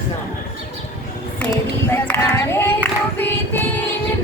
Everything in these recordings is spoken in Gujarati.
શેરી બજારે ઊભી હતી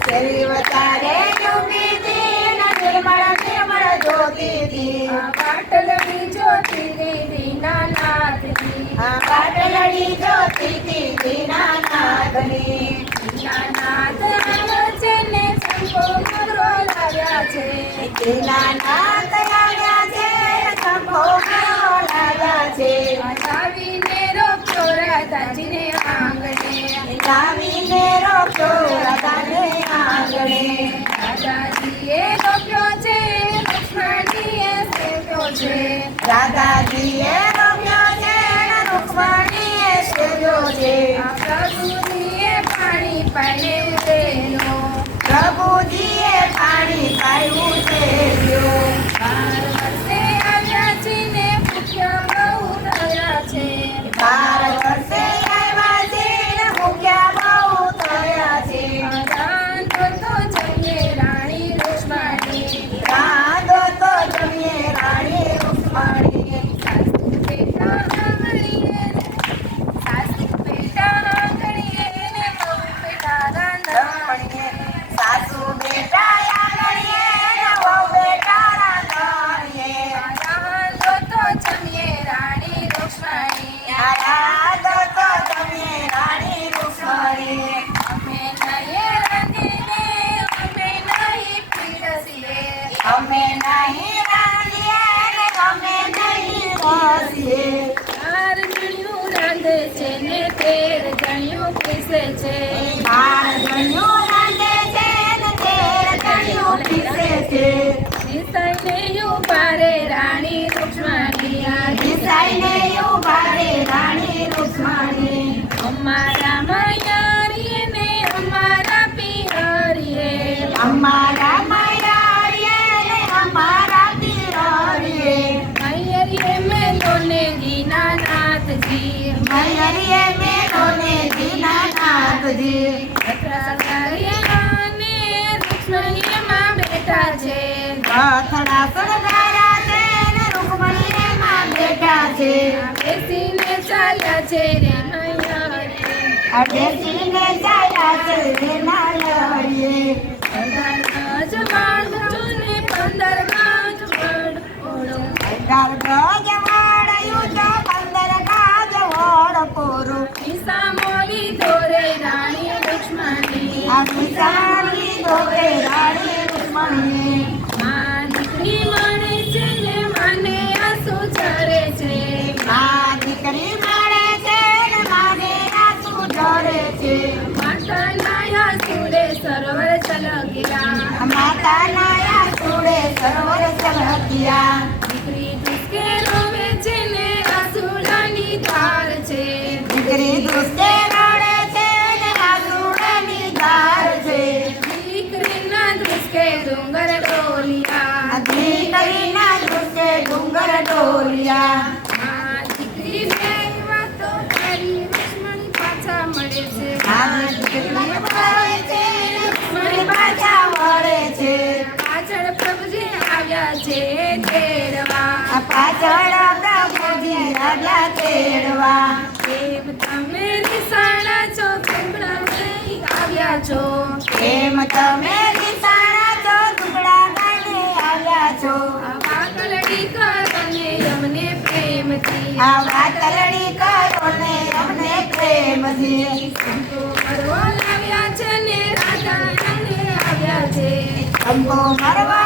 શેરી વચારે ઊભી હતી નિર્મળ નિર્મળ જોતી હતી જોતી હતી દીનાનાથની આ જોતી હતી દીનાનાથની દીનાનાથ આવે છે ને છે દીનાનાથ છે. આવીને રોક્યો રાધાજીને આંગણે. લાવીને રોક્યો રાધાને પીસે છે બાર જણિયું રાંધે છે ને તેર જણિયું પીસે છે. નિસાઈને ઉભારે રાણી રૂક્ષ્મણી દિસાઈને ઊભા રે રાણી રૂકમણી. અમારા મૈયારીએ ને અમારા પિયરીએ અમારા મૈયારીએ ને અમારા પિયરીએ. મૈયરીએ મેલોને દીનાનાથજી મૈયારીએ અને બેઠા છે અથડા સળગાયા છે ને રૂકમણીને માં બેઠા છે. બેસીને ચાલ્યા છે, રે આ બેસીને ચાલ્યા છે રે. માતાના આંસુડે સરોવર છલક્યા. દીકરી દુઃખે રોવે છે ને આંસુડાની ધાર છે દીકરી દુષ્ટે રડે છે ને ધાર છે. દીકરીના દુષ્કે ડુંગર ડોલિયા દીકરીના દુષ્ટે ડુંગર ડોલિયા. પ્રભુજી આવ્યા તેડવા. કેમ તમે નિશાળા છો લઈ આવ્યા છો. એમ તમે નિશાળા છો ટુકડા આવ્યા છો. આ વાકલડી કરને અમને પ્રેમથી. આ વાતરડી કરો ને અમને પ્રેમથી. સંતો લાવ્યા છે ને આવ્યા છે. અંબો મરવા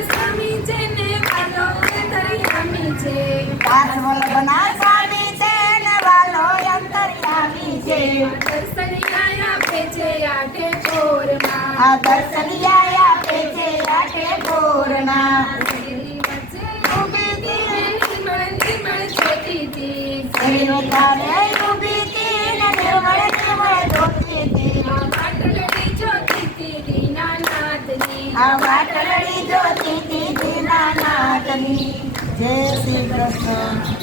સ્વામી છે ને વાલો અંતર્યામી છે દાસ વલ્લભના સ્વામી છે ને વાલો અંતર્યામી છે દર્શનિયાય આપે છે આઠે કોરમાં આ દર્શનિયાય આપે છે આઠે કોરમાં છોટી હતી જય શ્રી કૃષ્ણ